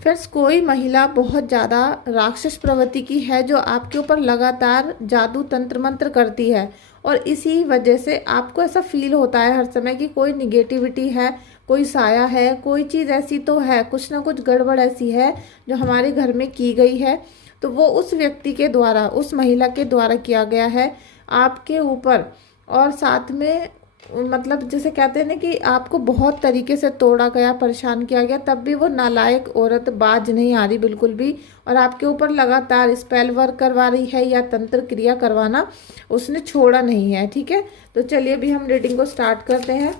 Friends, कोई महिला बहुत ज़्यादा राक्षस प्रवृत्ति की है जो आपके ऊपर लगातार जादू तंत्र मंत्र करती है, और इसी वजह से आपको ऐसा फील होता है हर समय कि कोई निगेटिविटी है, कोई साया है, कोई चीज़ ऐसी तो है, कुछ ना कुछ गड़बड़ ऐसी है जो हमारे घर में की गई है। तो वो उस व्यक्ति के द्वारा, उस महिला के द्वारा किया गया है आपके ऊपर। और साथ में मतलब जैसे कहते हैं ना कि आपको बहुत तरीके से तोड़ा गया, परेशान किया गया, तब भी वो नालायक औरत बाज नहीं आ रही बिल्कुल भी, और आपके ऊपर लगातार स्पेल वर्क करवा रही है या तंत्र क्रिया करवाना उसने छोड़ा नहीं है। ठीक है, तो चलिए अभी हम रीडिंग को स्टार्ट करते हैं।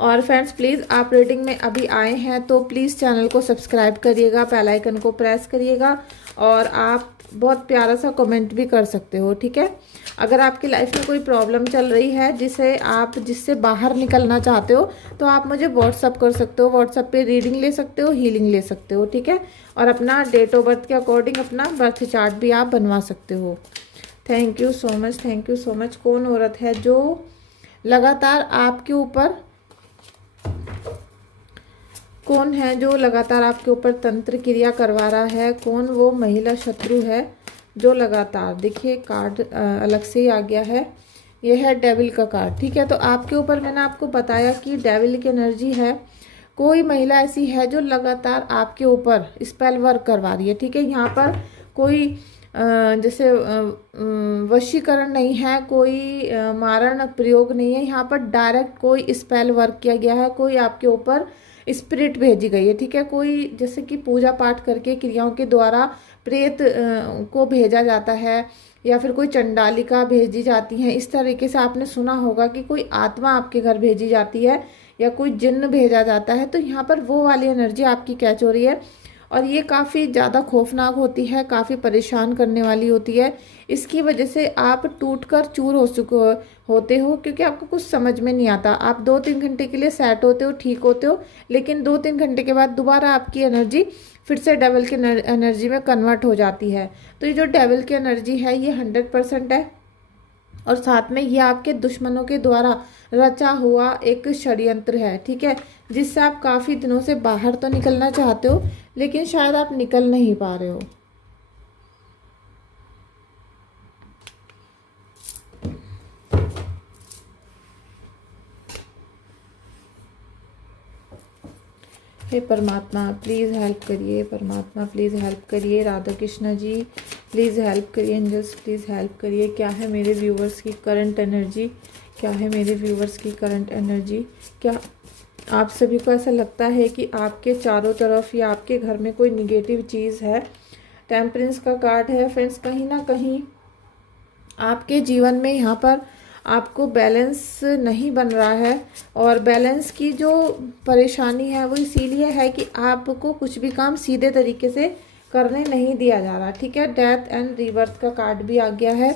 और फ्रेंड्स, प्लीज़ आप रीडिंग में अभी आए हैं तो प्लीज़ चैनल को सब्सक्राइब करिएगा, बेल आइकन को प्रेस करिएगा, और आप बहुत प्यारा सा कमेंट भी कर सकते हो। ठीक है, अगर आपकी लाइफ में कोई प्रॉब्लम चल रही है जिससे बाहर निकलना चाहते हो तो आप मुझे व्हाट्सअप कर सकते हो, व्हाट्सअप पे रीडिंग ले सकते हो, हीलिंग ले सकते हो। ठीक है, और अपना डेट ऑफ बर्थ के अकॉर्डिंग अपना बर्थ चार्ट भी आप बनवा सकते हो। Thank you so much, thank you so much. कौन औरत है जो लगातार आपके ऊपर, कौन है जो लगातार आपके ऊपर तंत्र क्रिया करवा रहा है? कौन वो महिला शत्रु है जो लगातार, देखिए कार्ड अलग से ही आ गया है, यह है डेविल का कार्ड। ठीक है, तो आपके ऊपर मैंने आपको बताया कि डेविल की एनर्जी है। कोई महिला ऐसी है जो लगातार आपके ऊपर स्पेल वर्क करवा रही है। ठीक है, यहाँ पर कोई जैसे वशीकरण नहीं है, कोई मारण प्रयोग नहीं है, यहाँ पर डायरेक्ट कोई स्पेल वर्क किया गया है, कोई आपके ऊपर स्पिरिट भेजी गई है। ठीक है, कोई जैसे कि पूजा पाठ करके क्रियाओं के द्वारा प्रेत को भेजा जाता है, या फिर कोई चंडालिका भेजी जाती है। इस तरीके से आपने सुना होगा कि कोई आत्मा आपके घर भेजी जाती है या कोई जिन्न भेजा जाता है। तो यहाँ पर वो वाली एनर्जी आपकी कैच हो रही है, और ये काफ़ी ज़्यादा खौफनाक होती है, काफ़ी परेशान करने वाली होती है। इसकी वजह से आप टूटकर चूर होते हो, क्योंकि आपको कुछ समझ में नहीं आता। आप 2-3 घंटे के लिए सेट होते हो, ठीक होते हो, लेकिन 2-3 घंटे के बाद दोबारा आपकी एनर्जी फिर से डेविल की एनर्जी में कन्वर्ट हो जाती है। तो ये जो डेविल की एनर्जी है ये 100% है, और साथ में ये आपके दुश्मनों के द्वारा रचा हुआ एक षड्यंत्र है। ठीक है, जिससे आप काफ़ी दिनों से बाहर तो निकलना चाहते हो, लेकिन शायद आप निकल नहीं पा रहे हो। हे परमात्मा प्लीज़ हेल्प करिए, परमात्मा प्लीज़ हेल्प करिए, राधा कृष्णा जी प्लीज़ हेल्प करिए, एंजल्स प्लीज़ हेल्प करिए। क्या है मेरे व्यूवर्स की करंट एनर्जी? क्या है मेरे व्यूवर्स की करंट एनर्जी? क्या आप सभी को ऐसा लगता है कि आपके चारों तरफ या आपके घर में कोई निगेटिव चीज़ है? टेम्परेंस का कार्ड है फ्रेंड्स। कहीं ना कहीं आपके जीवन में यहाँ पर आपको बैलेंस नहीं बन रहा है, और बैलेंस की जो परेशानी है वो इसीलिए है कि आपको कुछ भी काम सीधे तरीके से करने नहीं दिया जा रहा। ठीक है, डेथ एंड रीबर्थ का कार्ड भी आ गया है।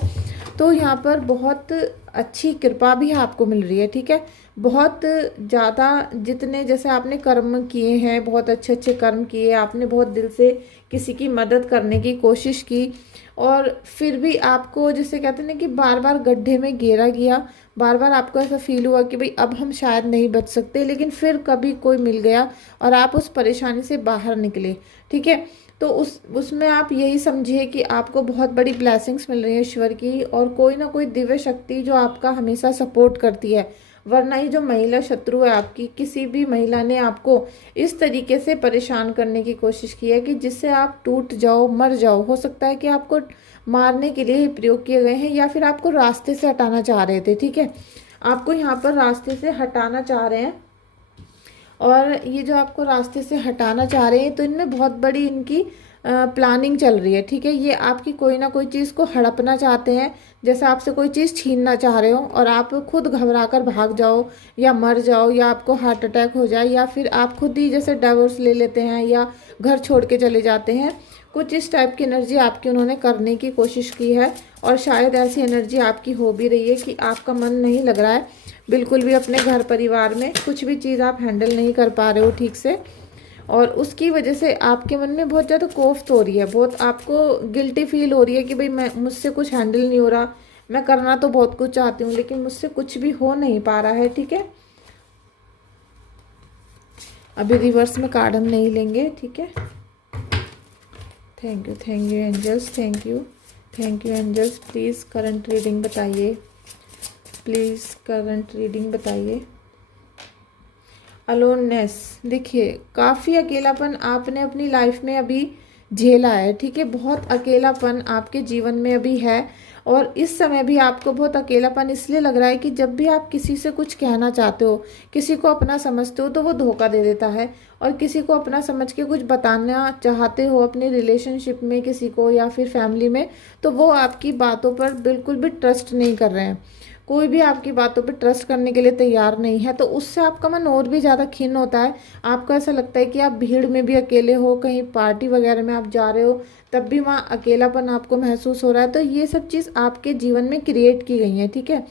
तो यहाँ पर बहुत अच्छी कृपा भी आपको मिल रही है। ठीक है, बहुत ज़्यादा, जितने जैसे आपने कर्म किए हैं, बहुत अच्छे अच्छे कर्म किए, आपने बहुत दिल से किसी की मदद करने की कोशिश की, और फिर भी आपको जैसे कहते हैं ना कि बार बार गड्ढे में घेरा गया, बार बार आपको ऐसा फील हुआ कि भाई अब हम शायद नहीं बच सकते, लेकिन फिर कभी कोई मिल गया और आप उस परेशानी से बाहर निकले। ठीक है, तो उसमें आप यही समझिए कि आपको बहुत बड़ी ब्लेसिंग्स मिल रही है ईश्वर की, और कोई ना कोई दिव्य शक्ति जो आपका हमेशा सपोर्ट करती है। वरना ही जो महिला शत्रु है आपकी, किसी भी महिला ने आपको इस तरीके से परेशान करने की कोशिश की है कि जिससे आप टूट जाओ, मर जाओ। हो सकता है कि आपको मारने के लिए ही प्रयोग किए गए हैं, या फिर आपको रास्ते से हटाना चाह रहे थे। ठीक है, आपको यहाँ पर रास्ते से हटाना चाह रहे हैं, और ये जो आपको रास्ते से हटाना चाह रहे हैं तो इनमें बहुत बड़ी इनकी प्लानिंग चल रही है। ठीक है, ये आपकी कोई ना कोई चीज़ को हड़पना चाहते हैं, जैसे आपसे कोई चीज़ छीनना चाह रहे हो, और आप खुद घबराकर भाग जाओ या मर जाओ, या आपको हार्ट अटैक हो जाए, या फिर आप खुद ही जैसे डिवोर्स ले लेते हैं या घर छोड़ के चले जाते हैं। कुछ इस टाइप की एनर्जी आपकी उन्होंने करने की कोशिश की है, और शायद ऐसी एनर्जी आपकी हो भी रही है कि आपका मन नहीं लग रहा है बिल्कुल भी अपने घर परिवार में, कुछ भी चीज़ आप हैंडल नहीं कर पा रहे हो ठीक से, और उसकी वजह से आपके मन में बहुत ज़्यादा कोफ्त हो रही है, बहुत आपको गिल्टी फील हो रही है कि भाई मुझसे कुछ हैंडल नहीं हो रहा, मैं करना तो बहुत कुछ चाहती हूँ लेकिन मुझसे कुछ भी हो नहीं पा रहा है। ठीक है, अभी रिवर्स में कार्ड हम नहीं लेंगे, ठीक है। Thank you angels, thank you angels. Please current reading बताइए, प्लीज़ करंट रीडिंग बताइए। अलोननेस, देखिए काफ़ी अकेलापन आपने अपनी लाइफ में अभी झेला है, ठीक है। बहुत अकेलापन आपके जीवन में अभी है और इस समय भी आपको बहुत अकेलापन इसलिए लग रहा है कि जब भी आप किसी से कुछ कहना चाहते हो, किसी को अपना समझते हो, तो वो धोखा दे देता है। और किसी को अपना समझ के कुछ बताना चाहते हो अपने रिलेशनशिप में किसी को या फिर फैमिली में, तो वो आपकी बातों पर बिल्कुल भी ट्रस्ट नहीं कर रहे हैं, कोई भी आपकी बातों पे ट्रस्ट करने के लिए तैयार नहीं है। तो उससे आपका मन और भी ज़्यादा खिन्न होता है। आपको ऐसा लगता है कि आप भीड़ में भी अकेले हो, कहीं पार्टी वगैरह में आप जा रहे हो तब भी वहाँ अकेलापन आपको महसूस हो रहा है। तो ये सब चीज़ आपके जीवन में क्रिएट की गई है, ठीक है।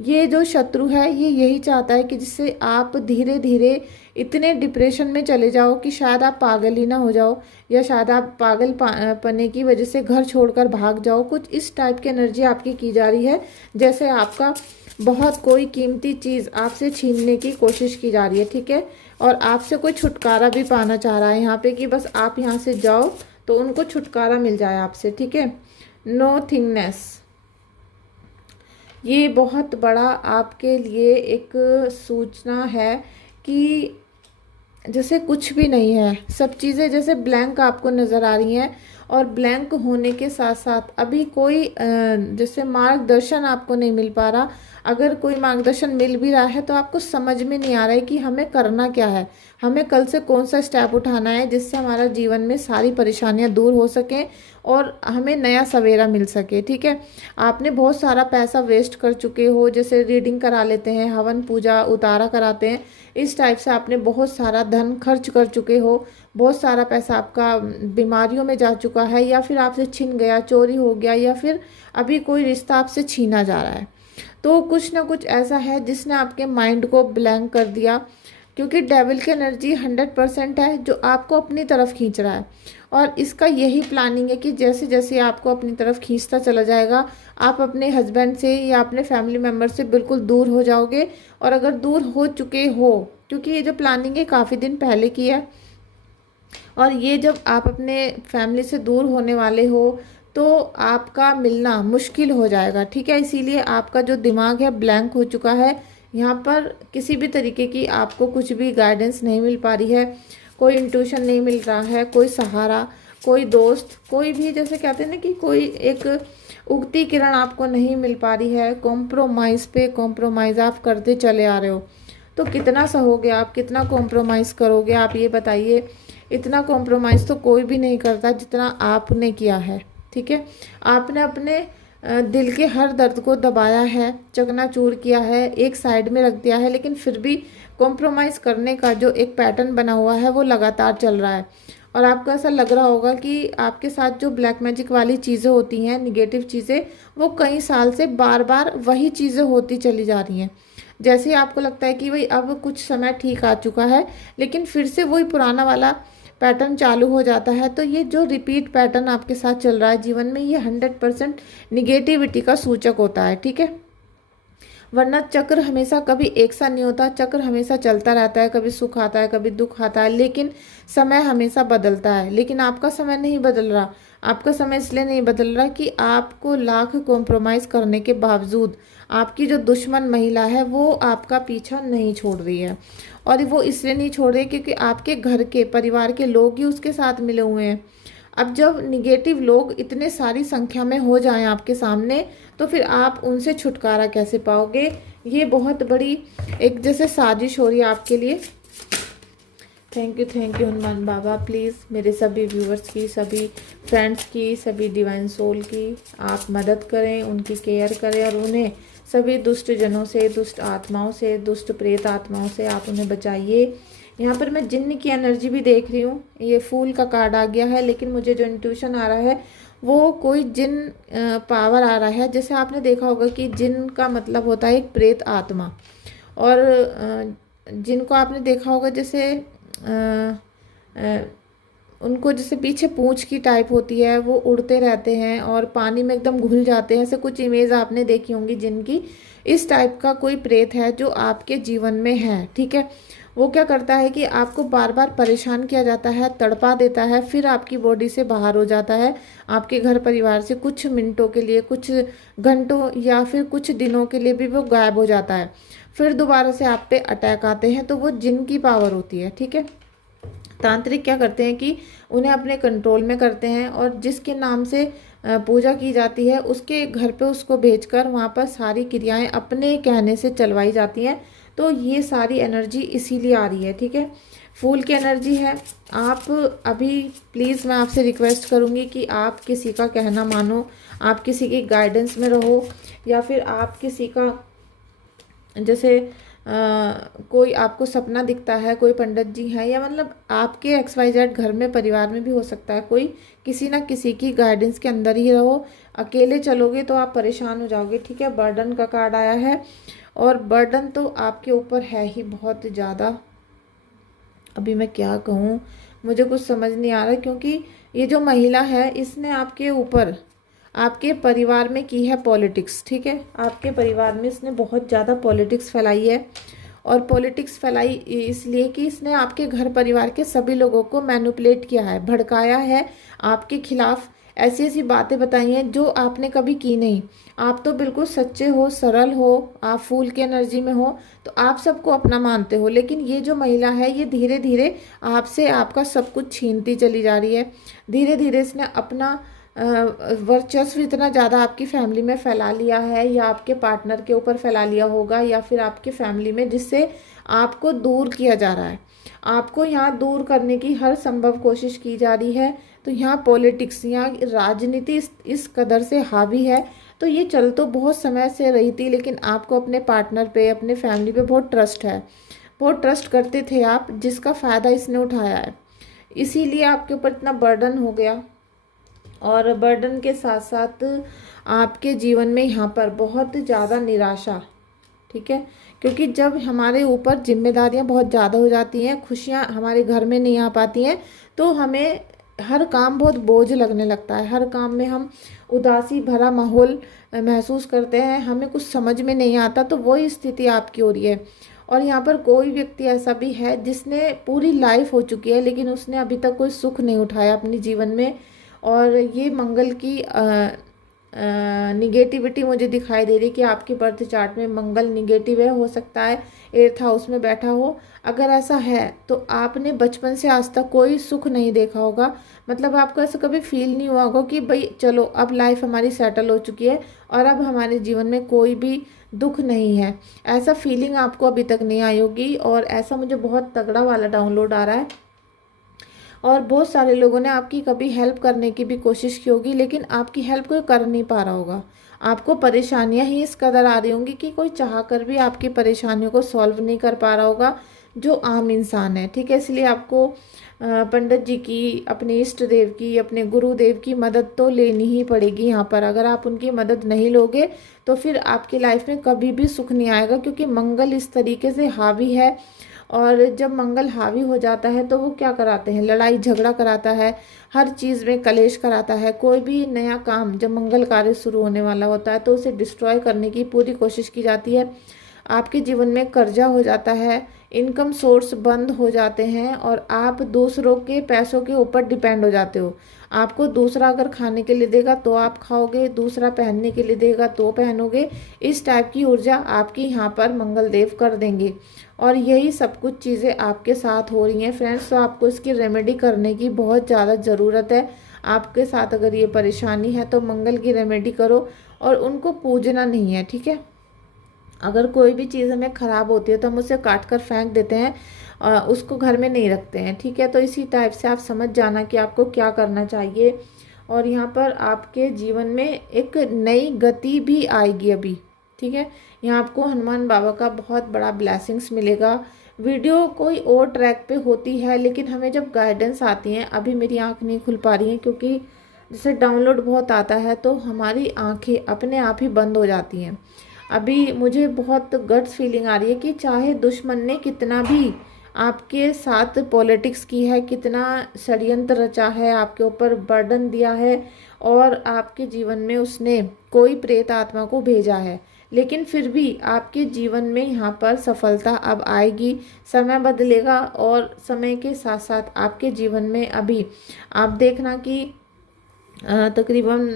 ये जो शत्रु है ये यही चाहता है कि जिससे आप धीरे धीरे इतने डिप्रेशन में चले जाओ कि शायद आप पागल ही ना हो जाओ, या शायद आप पागल पने की वजह से घर छोड़कर भाग जाओ। कुछ इस टाइप की एनर्जी आपकी की जा रही है, जैसे आपका बहुत कोई कीमती चीज़ आपसे छीनने की कोशिश की जा रही है, ठीक है। और आपसे कोई छुटकारा भी पाना चाह रहा है यहाँ पे कि बस आप यहाँ से जाओ तो उनको छुटकारा मिल जाए आपसे, ठीक है। नोथिंगनेस, ये बहुत बड़ा आपके लिए एक सूचना है कि जैसे कुछ भी नहीं है, सब चीज़ें जैसे ब्लैंक आपको नज़र आ रही हैं। और ब्लैंक होने के साथ साथ अभी कोई जैसे मार्गदर्शन आपको नहीं मिल पा रहा। अगर कोई मार्गदर्शन मिल भी रहा है तो आपको समझ में नहीं आ रहा है कि हमें करना क्या है, हमें कल से कौन सा स्टेप उठाना है जिससे हमारा जीवन में सारी परेशानियां दूर हो सकें और हमें नया सवेरा मिल सके, ठीक है। आपने बहुत सारा पैसा वेस्ट कर चुके हो, जैसे रीडिंग करा लेते हैं, हवन पूजा उतारा कराते हैं, इस टाइप से आपने बहुत सारा धन खर्च कर चुके हो, बहुत सारा पैसा आपका बीमारियों में जा चुका है, या फिर आपसे छिन गया, चोरी हो गया, या फिर अभी कोई रिश्ता आपसे छीना जा रहा है। तो कुछ ना कुछ ऐसा है जिसने आपके माइंड को ब्लैंक कर दिया, क्योंकि डेविल की एनर्जी 100% है जो आपको अपनी तरफ खींच रहा है। और इसका यही प्लानिंग है कि जैसे जैसे आपको अपनी तरफ खींचता चला जाएगा, आप अपने हस्बैंड से या अपने फैमिली मेम्बर से बिल्कुल दूर हो जाओगे। और अगर दूर हो चुके हो, क्योंकि ये जो प्लानिंग है काफ़ी दिन पहले की है, और ये जब आप अपने फैमिली से दूर होने वाले हो तो आपका मिलना मुश्किल हो जाएगा, ठीक है। इसीलिए आपका जो दिमाग है ब्लैंक हो चुका है। यहाँ पर किसी भी तरीके की आपको कुछ भी गाइडेंस नहीं मिल पा रही है, कोई इंट्यूशन नहीं मिल रहा है, कोई सहारा, कोई दोस्त, कोई भी, जैसे कहते हैं ना कि कोई एक उगती किरण आपको नहीं मिल पा रही है। कॉम्प्रोमाइज़ पे कॉम्प्रोमाइज़ आप करते चले आ रहे हो, तो कितना सहोगे आप, कितना कॉम्प्रोमाइज़ करोगे आप, ये बताइए। इतना कॉम्प्रोमाइज़ तो कोई भी नहीं करता जितना आपने किया है, ठीक है। आपने अपने दिल के हर दर्द को दबाया है, चकनाचूर किया है, एक साइड में रख दिया है, लेकिन फिर भी कॉम्प्रोमाइज़ करने का जो एक पैटर्न बना हुआ है वो लगातार चल रहा है। और आपको ऐसा लग रहा होगा कि आपके साथ जो ब्लैक मैजिक वाली चीज़ें होती हैं, निगेटिव चीज़ें, वो कई साल से बार बार वही चीज़ें होती चली जा रही हैं। जैसे ही आपको लगता है कि भाई अब कुछ समय ठीक आ चुका है, लेकिन फिर से वही पुराना वाला पैटर्न चालू हो जाता है। तो ये जो रिपीट पैटर्न आपके साथ चल रहा है जीवन में, ये 100% निगेटिविटी का सूचक होता है, ठीक है। वरना चक्र हमेशा कभी एक सा नहीं होता, चक्र हमेशा चलता रहता है, कभी सुख आता है, कभी दुख आता है, लेकिन समय हमेशा बदलता है। लेकिन आपका समय नहीं बदल रहा। आपका समय इसलिए नहीं बदल रहा कि आपको लाख कॉम्प्रोमाइज़ करने के बावजूद आपकी जो दुश्मन महिला है वो आपका पीछा नहीं छोड़ रही है। और वो इसलिए नहीं छोड़ रही क्योंकि आपके घर के परिवार के लोग ही उसके साथ मिले हुए हैं। अब जब निगेटिव लोग इतने सारी संख्या में हो जाएं आपके सामने, तो फिर आप उनसे छुटकारा कैसे पाओगे। ये बहुत बड़ी एक जैसे साजिश हो रही है आपके लिए। Thank you Hanuman Baba. Please मेरे सभी व्यूअर्स की, सभी फ्रेंड्स की, सभी डिवाइन सोल की आप मदद करें, उनकी केयर करें और उन्हें सभी दुष्ट जनों से, दुष्ट आत्माओं से, दुष्ट प्रेत आत्माओं से आप उन्हें बचाइए। यहाँ पर मैं जिन्न की एनर्जी भी देख रही हूँ, ये फूल का कार्ड आ गया है, लेकिन मुझे जो इंट्यूशन आ रहा है वो कोई जिन्न पावर आ रहा है। जैसे आपने देखा होगा कि जिन्न का मतलब होता है एक प्रेत आत्मा, और जिनको आपने देखा होगा जैसे उनको जैसे पीछे पूंछ की टाइप होती है, वो उड़ते रहते हैं और पानी में एकदम घुल जाते हैं, ऐसे कुछ इमेज आपने देखी होंगी जिनकी। इस टाइप का कोई प्रेत है जो आपके जीवन में है, ठीक है। वो क्या करता है कि आपको बार बार परेशान किया जाता है, तड़पा देता है, फिर आपकी बॉडी से बाहर हो जाता है, आपके घर परिवार से कुछ मिनटों के लिए, कुछ घंटों या फिर कुछ दिनों के लिए भी वो गायब हो जाता है। फिर दोबारा से आप पे अटैक आते हैं। तो वो जिन की पावर होती है, ठीक है। तांत्रिक क्या करते हैं कि उन्हें अपने कंट्रोल में करते हैं और जिसके नाम से पूजा की जाती है उसके घर पे उसको भेजकर वहाँ पर सारी क्रियाएं अपने कहने से चलवाई जाती हैं। तो ये सारी एनर्जी इसीलिए आ रही है, ठीक है। फूल की एनर्जी है। आप अभी प्लीज़ मैं आपसे रिक्वेस्ट करूँगी कि आप किसी का कहना मानो, आप किसी की गाइडेंस में रहो, या फिर आप किसी का जैसे कोई आपको सपना दिखता है, कोई पंडित जी हैं, या मतलब आपके XYZ घर में परिवार में भी हो सकता है कोई, किसी ना किसी की गाइडेंस के अंदर ही रहो। अकेले चलोगे तो आप परेशान हो जाओगे, ठीक है। बर्डन का कार्ड आया है और बर्डन तो आपके ऊपर है ही बहुत ज़्यादा। अभी मैं क्या कहूँ, मुझे कुछ समझ नहीं आ रहा, क्योंकि ये जो महिला है इसने आपके ऊपर, आपके परिवार में की है पॉलिटिक्स, ठीक है। आपके परिवार में इसने बहुत ज़्यादा पॉलिटिक्स फैलाई है। और पॉलिटिक्स फैलाई इसलिए कि इसने आपके घर परिवार के सभी लोगों को मैनिपुलेट किया है, भड़काया है आपके खिलाफ, ऐसी ऐसी बातें बताई हैं जो आपने कभी की नहीं। आप तो बिल्कुल सच्चे हो, सरल हो, आप फूल की एनर्जी में हो, तो आप सबको अपना मानते हो। लेकिन ये जो महिला है ये धीरे धीरे आपसे आपका सब कुछ छीनती चली जा रही है। धीरे धीरे इसने अपना वर्चस्व इतना ज़्यादा आपकी फैमिली में फैला लिया है, या आपके पार्टनर के ऊपर फैला लिया होगा, या फिर आपके फैमिली में, जिससे आपको दूर किया जा रहा है। आपको यहाँ दूर करने की हर संभव कोशिश की जा रही है। तो यहाँ पॉलिटिक्स, यहाँ राजनीति इस कदर से हावी है। तो ये चल तो बहुत समय से रही थी, लेकिन आपको अपने पार्टनर पे, अपने फैमिली पे बहुत ट्रस्ट है, बहुत ट्रस्ट करते थे आप, जिसका फ़ायदा इसने उठाया है। इसीलिए आपके ऊपर इतना बर्डन हो गया। और बर्डन के साथ साथ आपके जीवन में यहाँ पर बहुत ज़्यादा निराशा, ठीक है। क्योंकि जब हमारे ऊपर जिम्मेदारियाँ बहुत ज़्यादा हो जाती हैं, खुशियाँ हमारे घर में नहीं आ पाती हैं, तो हमें हर काम बहुत बोझ लगने लगता है। हर काम में हम उदासी भरा माहौल महसूस करते हैं, हमें कुछ समझ में नहीं आता। तो वही स्थिति आपकी हो रही है। और यहाँ पर कोई व्यक्ति ऐसा भी है जिसने पूरी लाइफ हो चुकी है, लेकिन उसने अभी तक कोई सुख नहीं उठाया अपने जीवन में। और ये मंगल की निगेटिविटी मुझे दिखाई दे रही कि आपके बर्थ चार्ट में मंगल निगेटिव है, हो सकता है 8th हाउस में बैठा हो। अगर ऐसा है तो आपने बचपन से आज तक कोई सुख नहीं देखा होगा। मतलब आपको ऐसा कभी फील नहीं हुआ होगा कि भाई चलो अब लाइफ हमारी सेटल हो चुकी है और अब हमारे जीवन में कोई भी दुख नहीं है। ऐसा फीलिंग आपको अभी तक नहीं आई होगी। और ऐसा मुझे बहुत तगड़ा वाला डाउनलोड आ रहा है। और बहुत सारे लोगों ने आपकी कभी हेल्प करने की भी कोशिश की होगी, लेकिन आपकी हेल्प कोई कर नहीं पा रहा होगा। आपको परेशानियां ही इस कदर आ रही होंगी कि कोई चाह कर भी आपकी परेशानियों को सॉल्व नहीं कर पा रहा होगा, जो आम इंसान है, ठीक है। इसलिए आपको पंडित जी की, अपने इष्ट देव की, अपने गुरुदेव की मदद तो लेनी ही पड़ेगी यहाँ पर। अगर आप उनकी मदद नहीं लोगे तो फिर आपकी लाइफ में कभी भी सुख नहीं आएगा, क्योंकि मंगल इस तरीके से हावी है। और जब मंगल हावी हो जाता है तो वो क्या कराते हैं, लड़ाई झगड़ा कराता है, हर चीज़ में कलेश कराता है। कोई भी नया काम जब मंगल कार्य शुरू होने वाला होता है तो उसे डिस्ट्रॉय करने की पूरी कोशिश की जाती है। आपके जीवन में कर्जा हो जाता है, इनकम सोर्स बंद हो जाते हैं, और आप दूसरों के पैसों के ऊपर डिपेंड हो जाते हो। आपको दूसरा अगर खाने के लिए देगा तो आप खाओगे, दूसरा पहनने के लिए देगा तो पहनोगे। इस टाइप की ऊर्जा आपकी यहाँ पर मंगल देव कर देंगे। और यही सब कुछ चीज़ें आपके साथ हो रही हैं फ्रेंड्स। तो आपको इसकी रेमेडी करने की बहुत ज़्यादा ज़रूरत है। आपके साथ अगर ये परेशानी है तो मंगल की रेमेडी करो, और उनको पूजना नहीं है, ठीक है। अगर कोई भी चीज़ हमें ख़राब होती है तो हम उसे काट कर फेंक देते हैं, उसको घर में नहीं रखते हैं, ठीक है। तो इसी टाइप से आप समझ जाना कि आपको क्या करना चाहिए। और यहाँ पर आपके जीवन में एक नई गति भी आएगी अभी, ठीक है। यहाँ आपको हनुमान बाबा का बहुत बड़ा ब्लेसिंग्स मिलेगा। वीडियो कोई और ट्रैक पे होती है, लेकिन हमें जब गाइडेंस आती है, अभी मेरी आँख नहीं खुल पा रही है क्योंकि जैसे डाउनलोड बहुत आता है तो हमारी आँखें अपने आप ही बंद हो जाती हैं। अभी मुझे बहुत गट्स फीलिंग आ रही है कि चाहे दुश्मन ने कितना भी आपके साथ पॉलिटिक्स की है, कितना षड्यंत्र रचा है, आपके ऊपर बर्डन दिया है, और आपके जीवन में उसने कोई प्रेत आत्मा को भेजा है, लेकिन फिर भी आपके जीवन में यहाँ पर सफलता अब आएगी। समय बदलेगा और समय के साथ साथ आपके जीवन में अभी आप देखना कि तकरीबन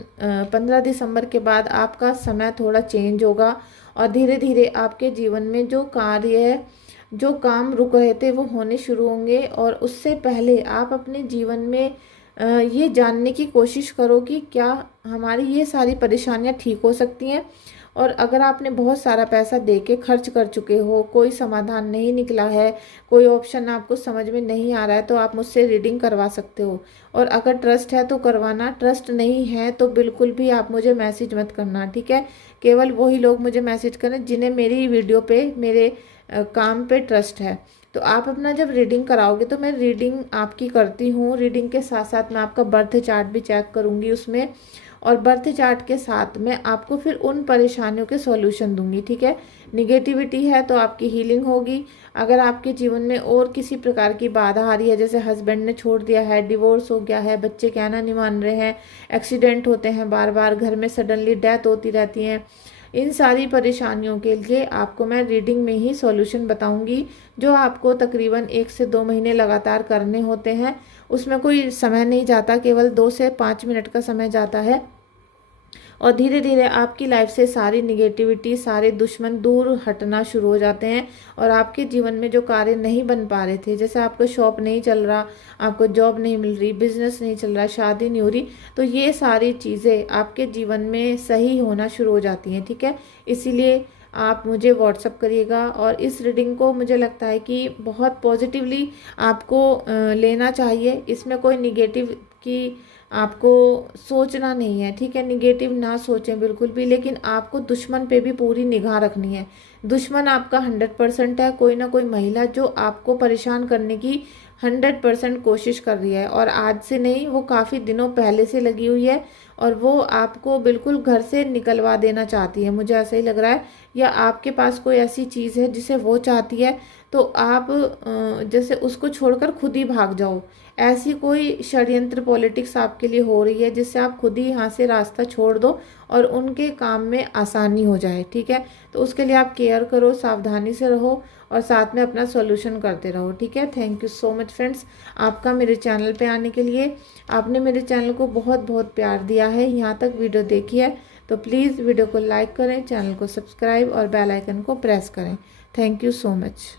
15 दिसंबर के बाद आपका समय थोड़ा चेंज होगा और धीरे धीरे आपके जीवन में जो कार्य है, जो काम रुक रहे थे वो होने शुरू होंगे। और उससे पहले आप अपने जीवन में ये जानने की कोशिश करो कि क्या हमारी ये सारी परेशानियां ठीक हो सकती हैं। और अगर आपने बहुत सारा पैसा दे के खर्च कर चुके हो, कोई समाधान नहीं निकला है, कोई ऑप्शन आपको समझ में नहीं आ रहा है, तो आप मुझसे रीडिंग करवा सकते हो। और अगर ट्रस्ट है तो करवाना, ट्रस्ट नहीं है तो बिल्कुल भी आप मुझे मैसेज मत करना, ठीक है। केवल वही लोग मुझे मैसेज करें जिन्हें मेरी वीडियो पे, मेरे काम पे ट्रस्ट है। तो आप अपना जब रीडिंग कराओगे तो मैं रीडिंग आपकी करती हूँ, रीडिंग के साथ साथ मैं आपका बर्थ चार्ट भी चेक करूँगी उसमें, और बर्थ चार्ट के साथ मैं आपको फिर उन परेशानियों के सॉल्यूशन दूंगी, ठीक है। निगेटिविटी है तो आपकी हीलिंग होगी। अगर आपके जीवन में और किसी प्रकार की बाधा आ रही है, जैसे हस्बैंड ने छोड़ दिया है, डिवोर्स हो गया है, बच्चे कहना नहीं मान रहे हैं, एक्सीडेंट होते हैं बार बार, घर में सडनली डेथ होती रहती है, इन सारी परेशानियों के लिए आपको मैं रीडिंग में ही सॉल्यूशन बताऊंगी, जो आपको तकरीबन 1 से 2 महीने लगातार करने होते हैं। उसमें कोई समय नहीं जाता, केवल 2 से 5 मिनट का समय जाता है। और धीरे धीरे आपकी लाइफ से सारी निगेटिविटी, सारे दुश्मन दूर हटना शुरू हो जाते हैं। और आपके जीवन में जो कार्य नहीं बन पा रहे थे, जैसे आपका शॉप नहीं चल रहा, आपको जॉब नहीं मिल रही, बिजनेस नहीं चल रहा, शादी नहीं हो रही, तो ये सारी चीज़ें आपके जीवन में सही होना शुरू हो जाती हैं, ठीक है। इसीलिए आप मुझे व्हाट्सअप करिएगा। और इस रीडिंग को मुझे लगता है कि बहुत पॉजिटिवली आपको लेना चाहिए। इसमें कोई निगेटिव की आपको सोचना नहीं है, ठीक है। निगेटिव ना सोचें बिल्कुल भी, लेकिन आपको दुश्मन पे भी पूरी निगाह रखनी है। दुश्मन आपका 100% है, कोई ना कोई महिला जो आपको परेशान करने की 100% कोशिश कर रही है। और आज से नहीं, वो काफ़ी दिनों पहले से लगी हुई है और वो आपको बिल्कुल घर से निकलवा देना चाहती है, मुझे ऐसा ही लग रहा है। या आपके पास कोई ऐसी चीज़ है जिसे वो चाहती है, तो आप जैसे उसको छोड़कर खुद ही भाग जाओ। ऐसी कोई षड्यंत्र पॉलिटिक्स आपके लिए हो रही है जिससे आप खुद ही यहाँ से रास्ता छोड़ दो और उनके काम में आसानी हो जाए, ठीक है। तो उसके लिए आप केयर करो, सावधानी से रहो और साथ में अपना सॉल्यूशन करते रहो, ठीक है। Thank you so much friends, आपका मेरे चैनल पे आने के लिए। आपने मेरे चैनल को बहुत बहुत प्यार दिया है, यहाँ तक वीडियो देखी है, तो प्लीज़ वीडियो को लाइक करें, चैनल को सब्सक्राइब और बेल आइकन को प्रेस करें। Thank you so much.